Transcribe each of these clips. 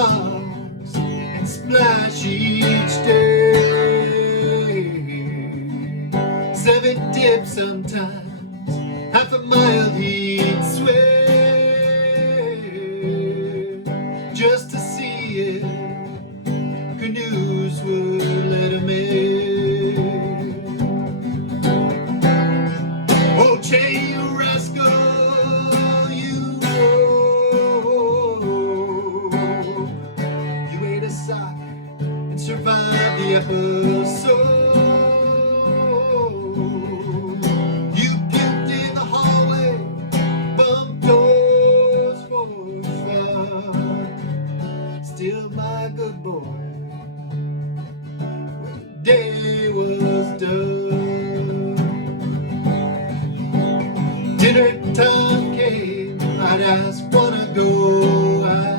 hogs and splash each day. 7 dips sometimes, half a mile he'd sway, just to see if canoes would let him in. Oh, Che, you rascal, you ate a sock and survived the episode. You puked in the hallway, bumped doors for fun. Still my good boy, when the day was done. Dinner time came, I'd ask, wanna go out?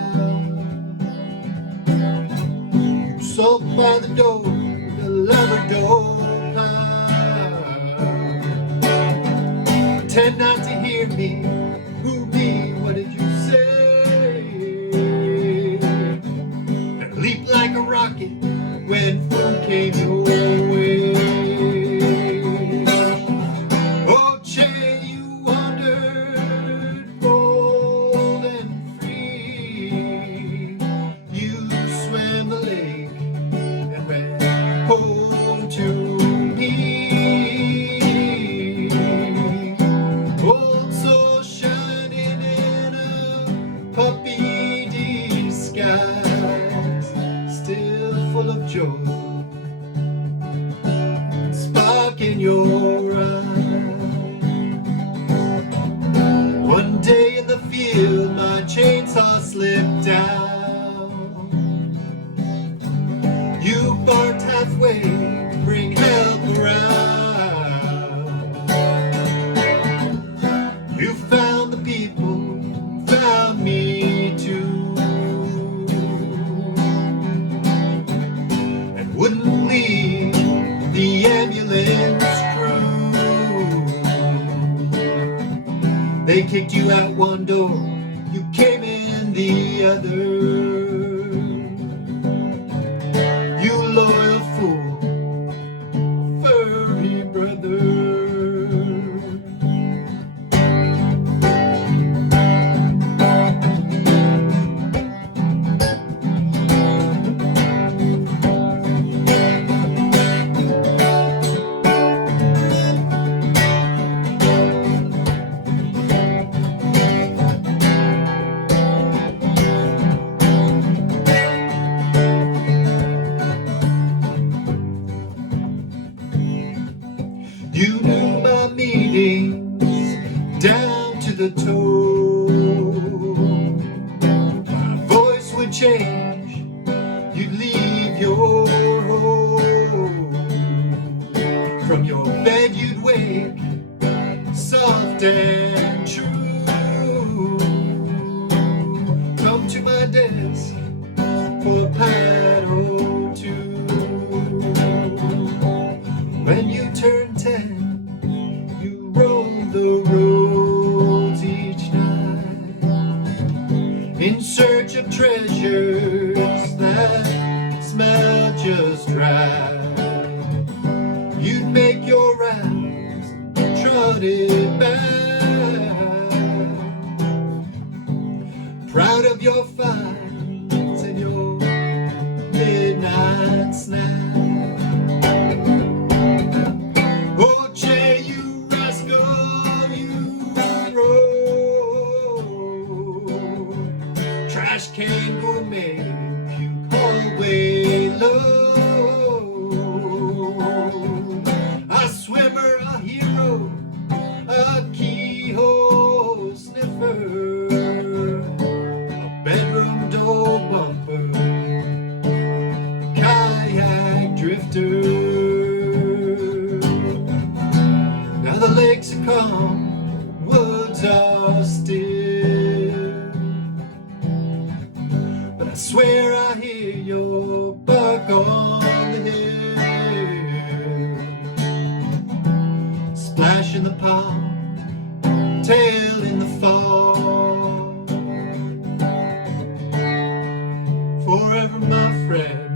You sulk by the door, the Labrador pout. Pretend not to hear me, who me, what did you say? And leap like a rocket when food came your way. Oh, Che, you wandered bold and free. You swam the lake and ran home to me. Old soul shining in a puppy disguise, still full of joy, spark in your eye. One day in the field, my chainsaw slipped down. You barked halfway, bring help around. You found the people, found me too, and wouldn't leave the ambulance crew. They kicked you out one door, you came in the other. You loyal fool, furry brother. You knew my meanings down to the toe. My voice would change, you'd leave your home. From your bed you'd wake, soft and true. Come to my desk for a pat or two. When you turn 10, you roam the roads each night, in search of treasures that smell just right. You'd make your rounds, trotted back, proud of your finds and your midnight snack. Trash can gourmet, puke hallway low. A swimmer, a hero, a keyhole sniffer, a bedroom door bumper, kayak drifter. Now the lakes are calm, woods are still, but I swear I hear your bark on the hill. Splash in the pond, tail in the fall, friend.